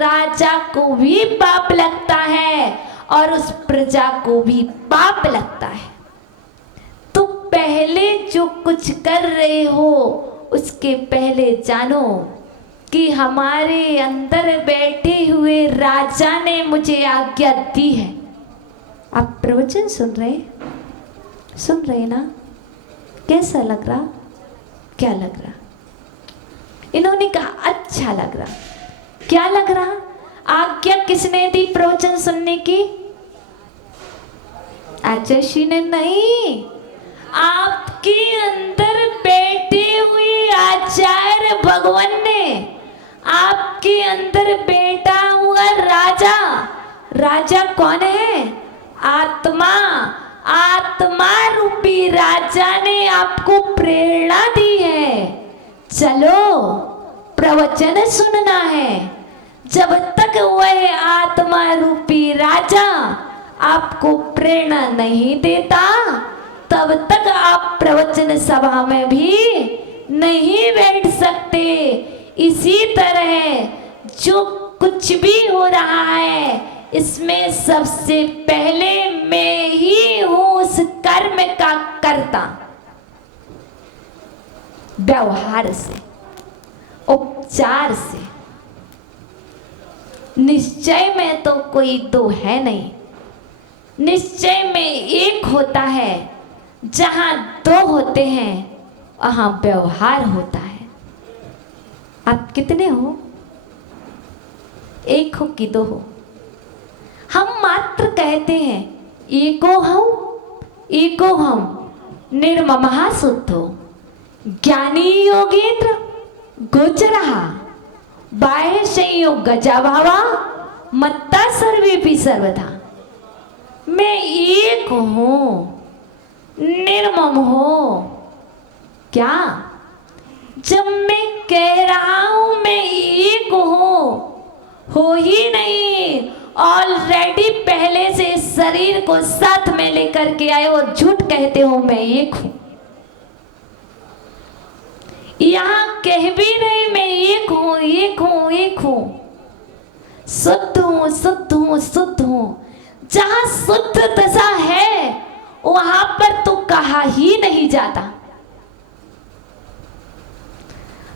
राजा को भी पाप लगता है और उस प्रजा को भी पाप लगता है। तो पहले जो कुछ कर रहे हो उसके पहले जानो कि हमारे अंदर बैठे हुए राजा ने मुझे आज्ञा दी है। आप प्रवचन सुन रहे ना? कैसा लग रहा? क्या लग रहा? इन्होंने कहा अच्छा लग रहा। क्या लग रहा? आज्ञा किसने दी प्रवचन सुनने की? आचार्य ने नहीं, आपके अंदर बैठे हुए आचार्य भगवान ने, आपके अंदर बैठा हुआ राजा। राजा कौन है? आत्मा। आत्मा रूपी राजा ने आपको प्रेरणा दी है, चलो प्रवचन सुनना है। जब तक वह आत्मा रूपी राजा आपको प्रेरणा नहीं देता तब तक आप प्रवचन सभा में भी नहीं बैठ सकते। इसी तरह जो कुछ भी हो रहा है इसमें सबसे पहले मैं ही हूं उस कर्म का कर्ता। व्यवहार से, उपचार से, निश्चय में तो कोई दो है नहीं। निश्चय में एक होता है, जहां दो होते हैं वहां व्यवहार होता है। आप कितने हो? एक हो कि दो हो? हम मात्र कहते हैं एको हम निर्ममः शुद्धो ज्ञानी योगेंद्र गोचरः बाह्य संयोग गजाभावा मत्ता सर्वेपि सर्वथा। मैं एक हूं, निर्मम हूं। क्या? जब मैं कह रहा हूं मैं एक हूं, हो ही नहीं, ऑलरेडी पहले से शरीर को साथ में लेकर के आए और झूठ कहते हो मैं एक हूं। यहां कह भी रहे मैं एक हूं, एक हूं, एक हूं, शुद्ध हूं, शुद्ध हूं, शुद्ध हूं। जहां शुद्ध दशा है वहां पर तो कहा ही नहीं जाता।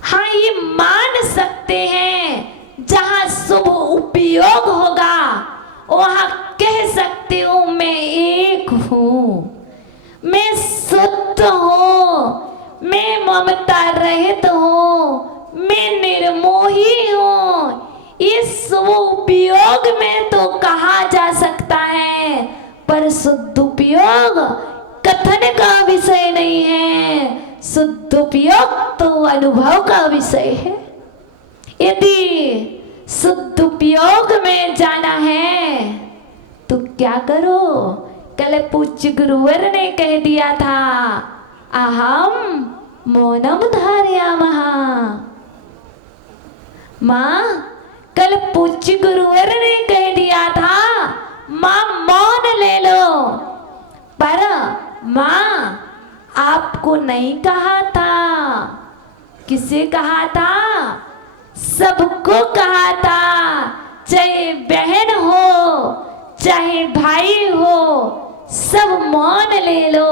हाँ, ये मान सकते हैं जहां शुभ उपयोग होगा वहां कह सकते हो मैं एक हूं, मैं शुद्ध हूं, मैं ममता रहित हूं, मैं निर्मोही हूं। इस उपयोग में तो कहा जा सकता है, पर शुद्ध उपयोग कथन का विषय नहीं है। शुद्ध उपयोग तो अनुभव का विषय है। यदि शुद्ध उपयोग में जाना है तो क्या करो? कल पूज्य गुरुवर ने कह दिया था अहम मौनम धारयामः। मां, कल पूज्य गुरुवर ने कह दिया था मां मौन ले लो, पर मां आपको नहीं कहा था। किसे कहा था? सबको कहा था, चाहे बहन हो चाहे भाई हो, सब मौन ले लो।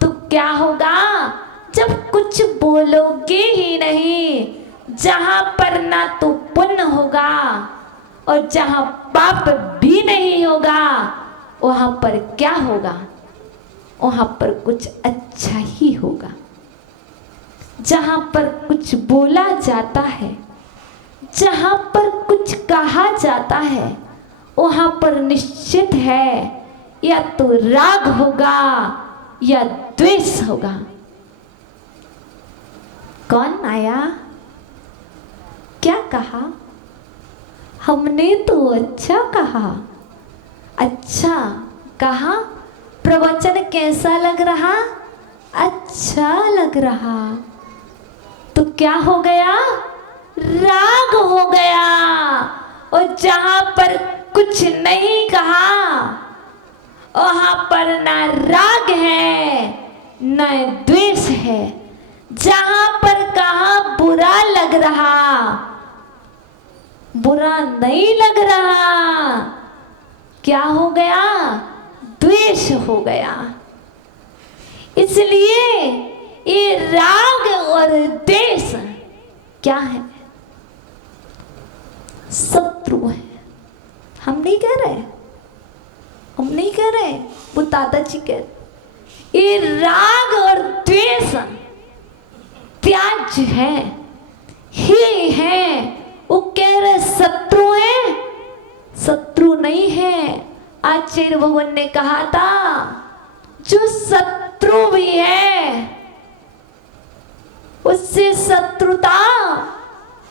तो क्या होगा? जब कुछ बोलोगे ही नहीं, जहां पर ना तो पुण्य होगा और जहां पाप भी नहीं होगा, वहां पर क्या होगा? वहां पर कुछ अच्छा ही होगा। जहां पर कुछ बोला जाता है, जहां पर कुछ कहा जाता है, वहां पर निश्चित है या तो राग होगा या द्वेष होगा। कौन आया? क्या कहा? हमने तो अच्छा कहा। अच्छा कहा? प्रवचन कैसा लग रहा? अच्छा लग रहा। तो क्या हो गया? राग हो गया। और जहां पर कुछ नहीं कहा वहां पर ना राग है न द्वेष है। जहां पर कहा बुरा लग रहा बुरा नहीं लग रहा, क्या हो गया? द्वेष हो गया। इसलिए ये राग और द्वेष क्या है? शत्रु है। हम नहीं कह रहे, हम नहीं कह रहे, वो दादाजी कह रहे। ये राग और द्वेष त्याज्य है, ही है। वो कह रहे शत्रु है, शत्रु नहीं है। आचार्य भगवान ने कहा था जो शत्रु भी है उससे शत्रुता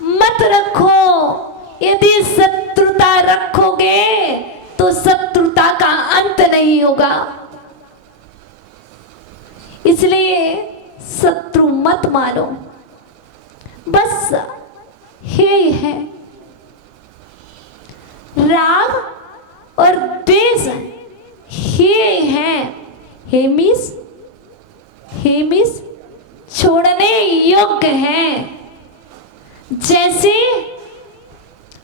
मत रखो। यदि शत्रुता रखोगे तो शत्रुता का अंत नहीं होगा। इसलिए शत्रु मत मानो, बस यही है। राग और द्वेष ये है, हेमिस छोड़ने योग्य है। जैसे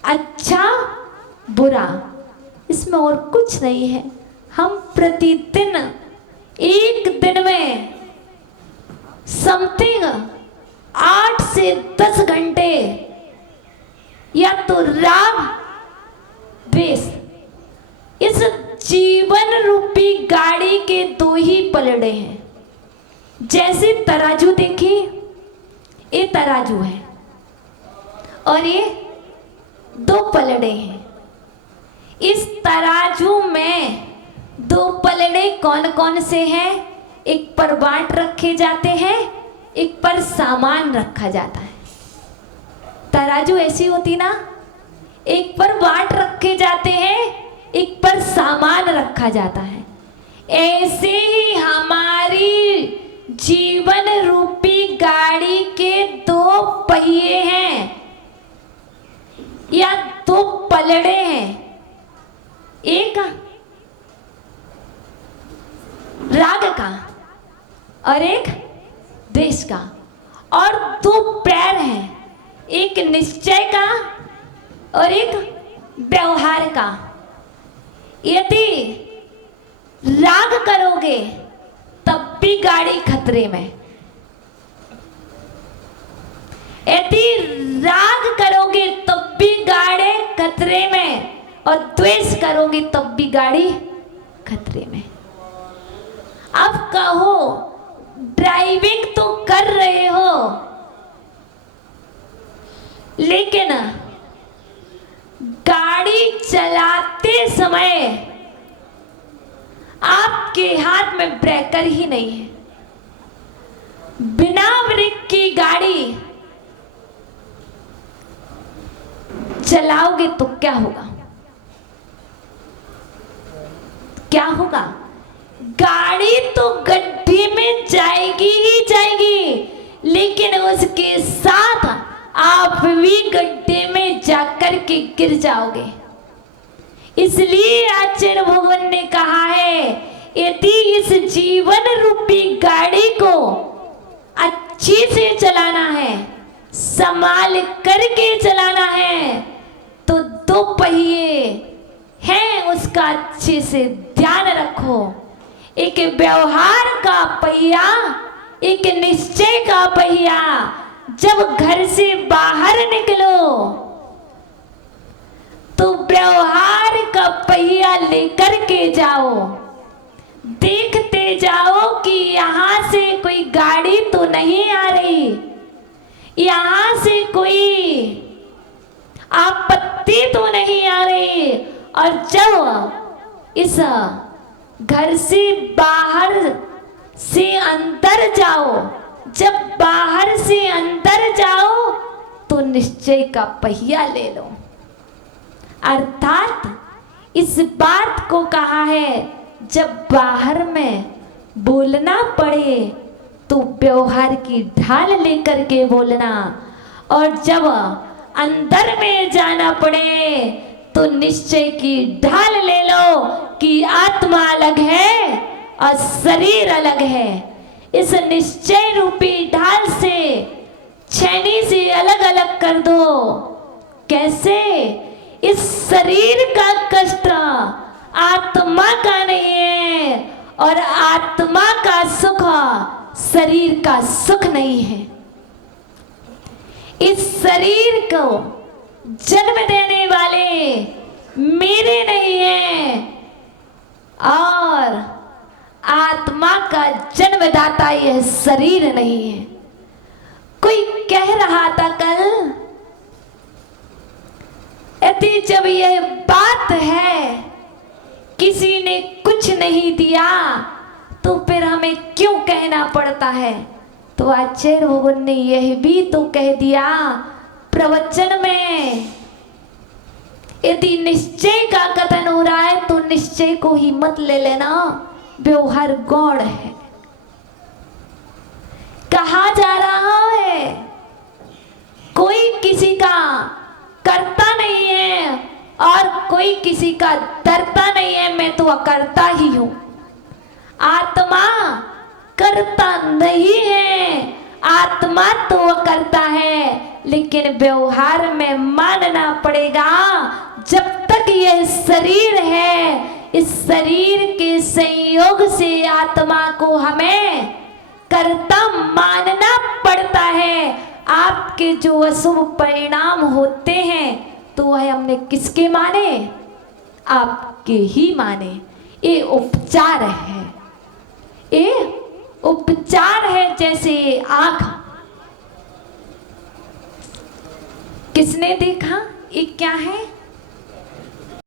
अच्छा बुरा, इसमें और कुछ नहीं है। हम प्रतिदिन एक दिन में समथिंग 8 से 10 घंटे या तो राग द्वेष, इस जीवन रूपी गाड़ी के दो ही पलड़े हैं। जैसे तराजू देखिए, ये तराजू है और ये दो पलड़े हैं। इस तराजू में दो पलड़े कौन कौन से हैं? एक पर बाट रखे जाते हैं, एक पर सामान रखा जाता है। तराजू ऐसी होती ना, एक पर बाट रखे जाते हैं, एक पर सामान रखा जाता है। ऐसे ही हमारी जीवन रूपी गाड़ी के दो पहिए हैं या दो पलड़े हैं। एक राग का और एक द्वेष का, और दो पैर हैं, एक निश्चय का और एक व्यवहार का। यदि राग करोगे तब भी गाड़ी खतरे में, यदि राग करोगे तब भी गाड़ी खतरे में, और द्वेष करोगे तब भी गाड़ी खतरे में। अब कहो ड्राइविंग तो कर रहे हो, लेकिन गाड़ी चलाते समय आपके हाथ में ब्रेकर ही नहीं है। बिना ब्रेक की गाड़ी चलाओगे तो क्या होगा? क्या होगा? गाड़ी तो गड्ढे में जाएगी ही जाएगी, लेकिन उसके साथ आप भी गड्ढे में जाकर के गिर जाओगे। इसलिए आचार्य भगवान ने कहा है, यदि इस जीवन रूपी गाड़ी को अच्छे से चलाना है, संभाल करके चलाना है, तो दो पहिए हैं, उसका अच्छे से ध्यान रखो। एक व्यवहार का पहिया, एक निश्चय का पहिया। जब घर से बाहर निकलो तो व्यवहार का पहिया लेकर के जाओ, देखते जाओ कि यहाँ से कोई गाड़ी तो नहीं आ रही, यहाँ से कोई आपत्ति तो नहीं आ रही। और जब इस घर से बाहर से अंदर जाओ, जब बाहर से अंदर जाओ तो निश्चय का पहिया ले लो। अर्थात इस बात को कहा है, जब बाहर में बोलना पड़े तो व्यवहार की ढाल लेकर के बोलना, और जब अंदर में जाना पड़े तो निश्चय की ढाल ले लो कि आत्मा अलग है और शरीर अलग है। इस निश्चय रूपी ढाल से छेनी से अलग अलग कर दो। कैसे? शरीर का कष्ट आत्मा का नहीं है और आत्मा का सुख शरीर का सुख नहीं है। इस शरीर को जन्म देने वाले मेरे नहीं है और आत्मा का जन्मदाता यह शरीर नहीं है। कोई कह रहा था कल, यदि जब यह बात है किसी ने कुछ नहीं दिया तो फिर हमें क्यों कहना पड़ता है। तो आचार्य भगवान ने यह भी तो कह दिया प्रवचन में, यदि निश्चय का कथन हो रहा है तो निश्चय को ही मत ले लेना, व्यवहार गौण है। कहा जा रहा है कोई किसी का करता नहीं है और कोई किसी का डरता नहीं है, मैं तो अकर्ता ही हूं। आत्मा करता नहीं है, आत्मा तो अकर्ता है, लेकिन व्यवहार में मानना पड़ेगा जब तक यह शरीर है, इस शरीर के संयोग से आत्मा को हमें कर्ता मानना पड़ता है। आपके जो अशुभ परिणाम होते हैं तो वह हमने किसके माने, आपके ही माने। ये उपचार है, ये उपचार है। जैसे आंख किसने देखा, ये क्या है,